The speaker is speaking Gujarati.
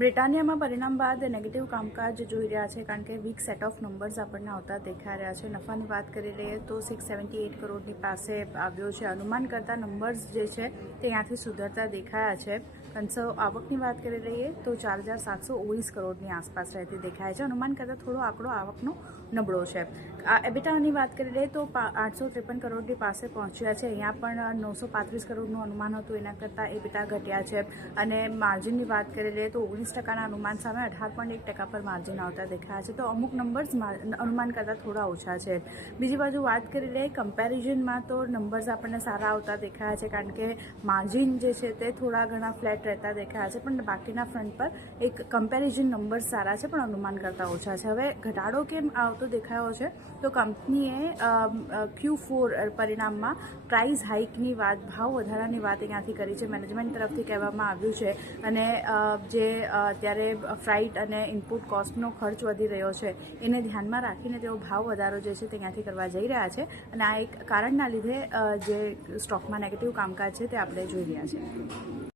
બ્રિટાનિયામાં પરિણામ બાદ નેગેટિવ કામકાજ જોઈ રહ્યા છે, કારણ કે વીક સેટ ઓફ નંબર્સ આપણને આવતા દેખાઈ રહ્યા છે. નફાની વાત કરી લઈએ તો 678 કરોડની પાસે આવ્યો છે. અનુમાન કરતા નંબર્સ જે છે તે ત્યાંથી સુધરતા દેખાયા છે. કન્સર્વ આવકની વાત કરી લઈએ તો 4719 કરોડની આસપાસ રહેતી દેખાય છે. અનુમાન કરતાં થોડો આંકડો આવકનો નબળો છે. એબિટાની વાત કરી લઈએ તો 853 કરોડની પાસે પહોંચ્યા છે. અહીંયા પણ 935 કરોડનું અનુમાન હતું, એના કરતાં એબિટા ઘટ્યા છે. અને માર્જિનની વાત કરી લઈએ તો 19% અનુમાન સામે 18.1% પર માર્જિન આવતા દેખાયા છે. તો અમુક નંબર્સ અનુમાન કરતાં થોડા ઓછા છે. બીજી બાજુ વાત કરી લઈએ કમ્પેરિઝનમાં તો નંબર્સ આપણને સારા આવતા દેખાયા છે, કારણ કે માર્જિન જે છે તે થોડા ઘણા ફ્લેટ રહેતા દેખાયા છે. પણ બાકીના ફ્રન્ટ પર એક કમ્પેરિઝન નંબર્સ સારા છે, પણ અનુમાન કરતાં ઓછા છે. હવે ઘટાડો કેમ આવતો દેખાયો છે તો કંપનીએ Q4 પરિણામમાં પ્રાઇસ હાઇકની વાત, ભાવ વધારાની વાત અહીંયાથી કરી છે. મેનેજમેન્ટ તરફથી કહેવામાં આવ્યું છે. અને જે અત્યારે ફ્રાઇટ અને ઇનપુટ કોસ્ટનો ખર્ચ વધી રહ્યો છે એને ધ્યાનમાં રાખીને તેઓ ભાવ વધારો જે છે તે અહીંયાથી કરવા જઈ રહ્યા છે. અને આ એક કારણના લીધે જે સ્ટોકમાં નેગેટિવ કામકાજ છે તે આપણે જોઈ રહ્યા છીએ.